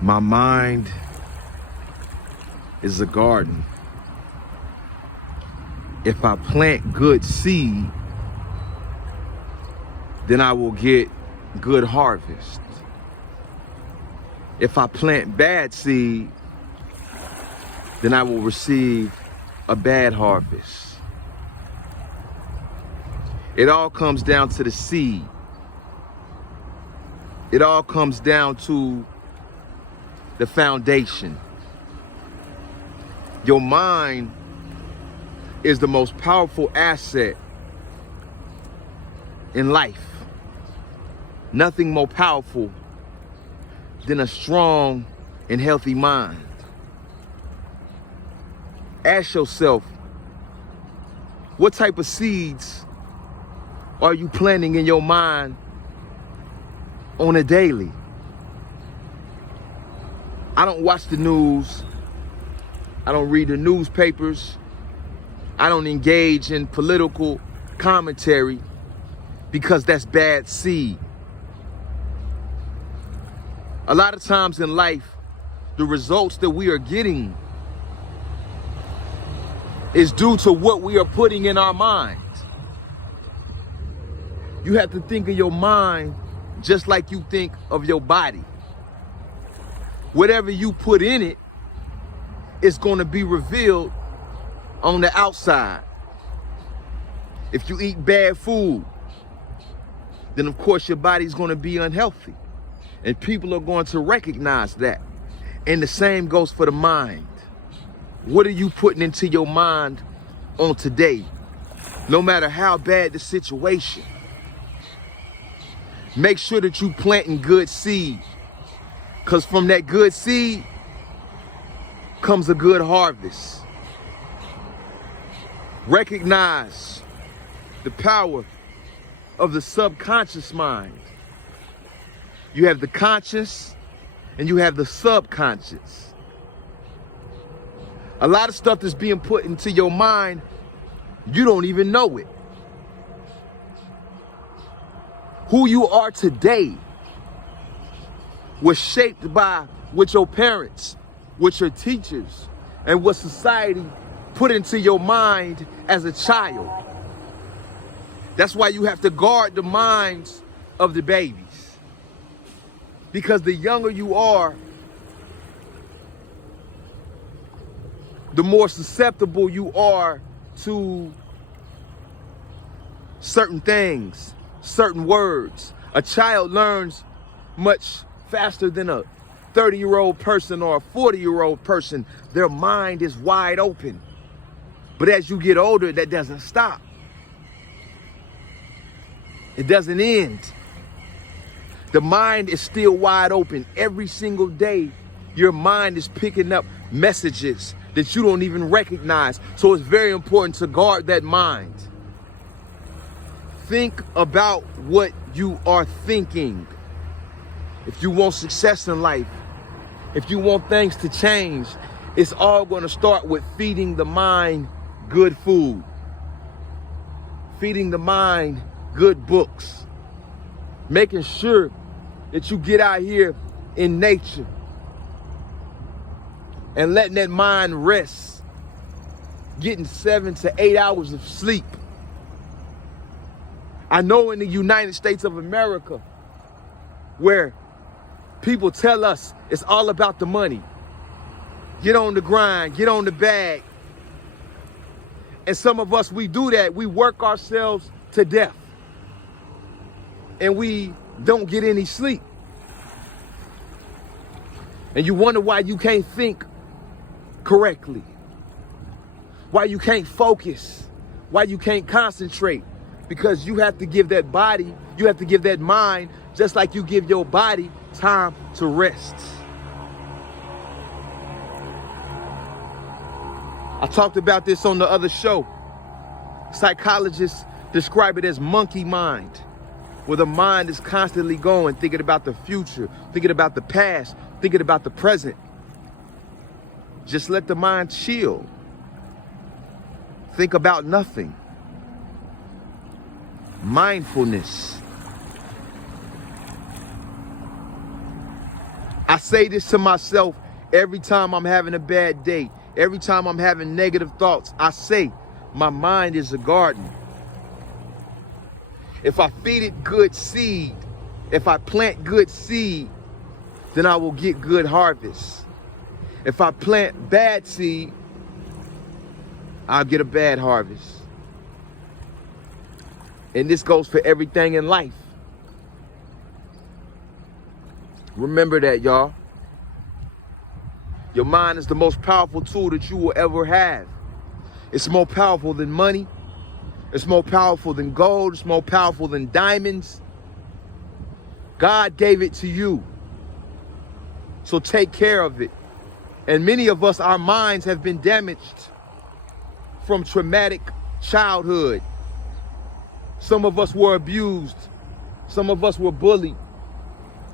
My mind is a garden. If I plant good seed, then I will get good harvest. If I plant bad seed, then I will receive a bad harvest. It all comes down to the seed. It all comes down to the foundation. Your mind is the most powerful asset in life. Nothing more powerful than a strong and healthy mind. Ask yourself, what type of seeds are you planting in your mind on a daily? I don't watch the news. I don't read the newspapers. I don't engage in political commentary because that's bad seed. A lot of times in life, the results that we are getting is due to what we are putting in our minds. You have to think of your mind just like you think of your body. Whatever you put in it is going to be revealed on the outside. If you eat bad food, then of course your body's going to be unhealthy. And people are going to recognize that. And the same goes for the mind. What are you putting into your mind on today? No matter how bad the situation. Make sure that you planting good seed. Because from that good seed comes a good harvest. Recognize the power of the subconscious mind. You have the conscious and you have the subconscious. A lot of stuff that's being put into your mind, you don't even know it. Who you are today was shaped by what your parents, what your teachers, and what society put into your mind as a child. That's why you have to guard the minds of the babies. Because the younger you are, the more susceptible you are to certain things, certain words. A child learns much faster than a 30-year-old person or a 40-year-old person. Their mind is wide open. But as you get older, that doesn't stop. It doesn't end. The mind is still wide open. Every single day, your mind is picking up messages that you don't even recognize. So it's very important to guard that mind. Think about what you are thinking. If you want success in life, if you want things to change, it's all going to start with feeding the mind good food. Feeding the mind good books. Making sure that you get out here in nature and letting that mind rest. Getting 7 to 8 hours of sleep. I know in the United States of America, where people tell us it's all about the money. Get on the grind, get on the bag. And some of us, we do that. We work ourselves to death. And we don't get any sleep. And you wonder why you can't think correctly. Why you can't focus. Why you can't concentrate. Because you have to give that body, you have to give that mind, just like you give your body time to rest. I talked about this on the other show. Psychologists describe it as monkey mind, where the mind is constantly going, thinking about the future, thinking about the past, thinking about the present. Just let the mind chill. Think about nothing. Mindfulness. I say this to myself every time I'm having a bad day. Every time I'm having negative thoughts, I say, my mind is a garden. If I feed it good seed, if I plant good seed, then I will get good harvest. If I plant bad seed, I'll get a bad harvest. And this goes for everything in life. Remember that, y'all. Your mind is the most powerful tool that you will ever have. It's more powerful than money. It's more powerful than gold. It's more powerful than diamonds. God gave it to you. So take care of it. And many of us, our minds have been damaged from traumatic childhood. Some of us were abused. Some of us were bullied.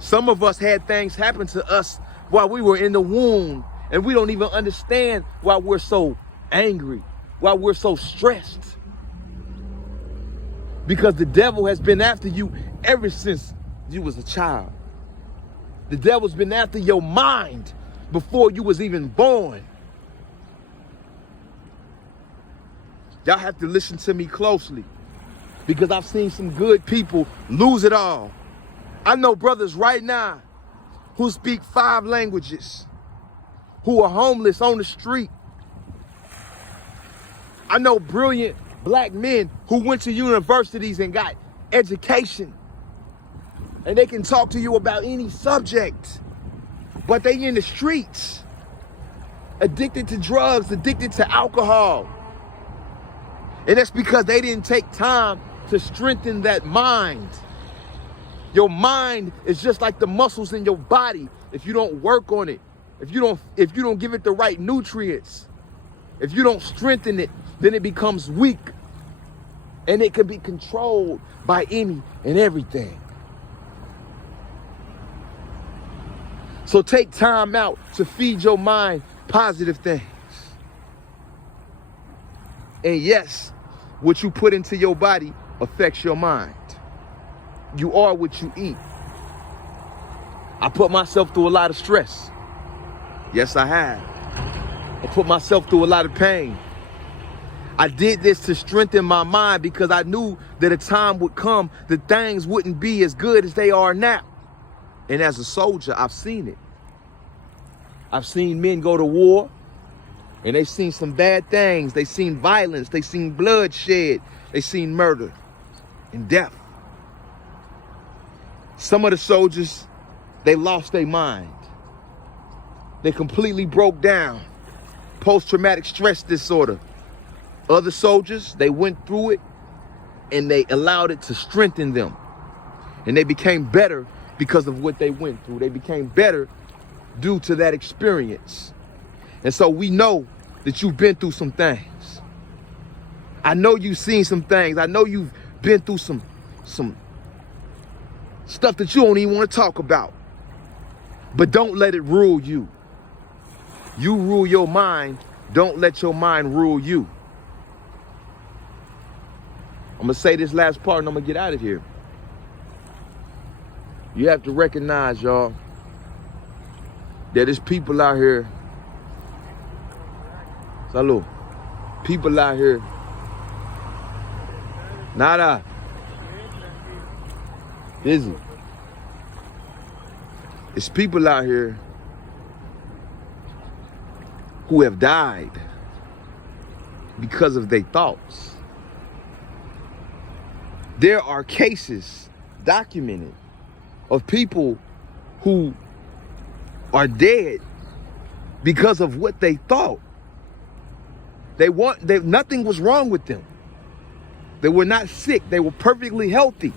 Some of us had things happen to us while we were in the womb, and we don't even understand why we're so angry, why we're so stressed. Because the devil has been after you ever since you was a child. The devil's been after your mind before you was even born. Y'all have to listen to me closely, because I've seen some good people lose it all. I know brothers right now who speak 5 languages, who are homeless on the street. I know brilliant black men who went to universities and got education, and they can talk to you about any subject, but they in the streets, addicted to drugs, addicted to alcohol. And that's because they didn't take time to strengthen that mind. Your mind is just like the muscles in your body. If you don't work on it, if you don't give it the right nutrients, if you don't strengthen it, then it becomes weak. And it can be controlled by any and everything. So take time out to feed your mind positive things. And yes, what you put into your body affects your mind. You are what you eat. I put myself through a lot of stress. Yes, I have. I put myself through a lot of pain. I did this to strengthen my mind because I knew that a time would come that things wouldn't be as good as they are now. And as a soldier, I've seen it. I've seen men go to war, and they've seen some bad things. They've seen violence. They've seen bloodshed. They've seen murder and death. Some of the soldiers, they lost their mind. They completely broke down. Post-traumatic stress disorder. Other soldiers, they went through it and they allowed it to strengthen them. And they became better because of what they went through. They became better due to that experience. And so we know that you've been through some things. I know you've seen some things. I know you've been through some stuff that you don't even want to talk about. But don't let it rule you. You rule your mind. Don't let your mind rule you. I'm going to say this last part and I'm going to get out of here. You have to recognize, y'all, that there's people out here. Salud. People out here. Nada. Busy. It's people out here who have died because of their thoughts. There are cases documented of people who are dead because of what they thought. Nothing was wrong with them. They were not sick. They were perfectly healthy.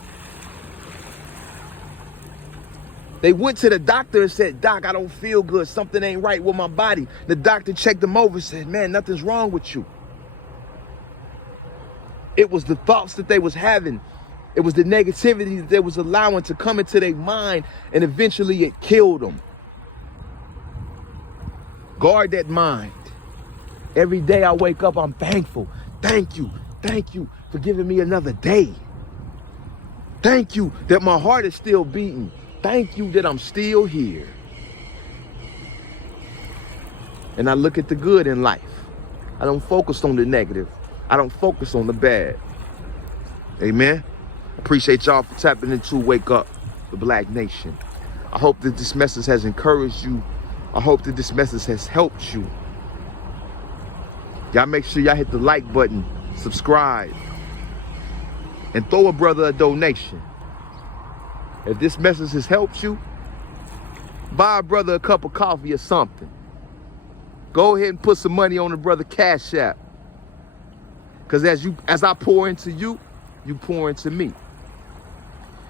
They went to the doctor and said, "Doc, I don't feel good. Something ain't right with my body." The doctor checked them over and said, "Man, nothing's wrong with you." It was the thoughts that they was having. It was the negativity that they was allowing to come into their mind, and eventually it killed them. Guard that mind. Every day I wake up, I'm thankful. Thank you for giving me another day. Thank you that my heart is still beating. Thank you that I'm still here. And I look at the good in life. I don't focus on the negative. I don't focus on the bad. Amen. Appreciate y'all for tapping into Wake Up, the Black Nation. I hope that this message has encouraged you. I hope that this message has helped you. Y'all make sure y'all hit the like button, subscribe, and throw a brother a donation. If this message has helped you, buy a brother a cup of coffee or something. Go ahead and put some money on the brother Cash App. Because as I pour into you, you pour into me.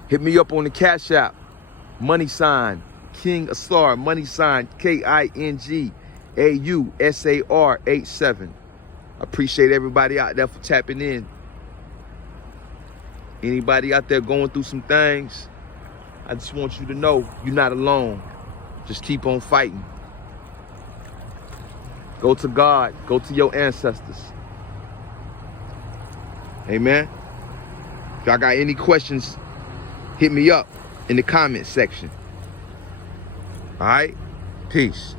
Hit me up on the Cash App, # King Asar, # KINGAUSAR 87. I appreciate everybody out there for tapping in. Anybody out there going through some things, I just want you to know you're not alone. Just keep on fighting. Go to God. Go to your ancestors. Amen. If y'all got any questions, hit me up in the comment section. All right? Peace.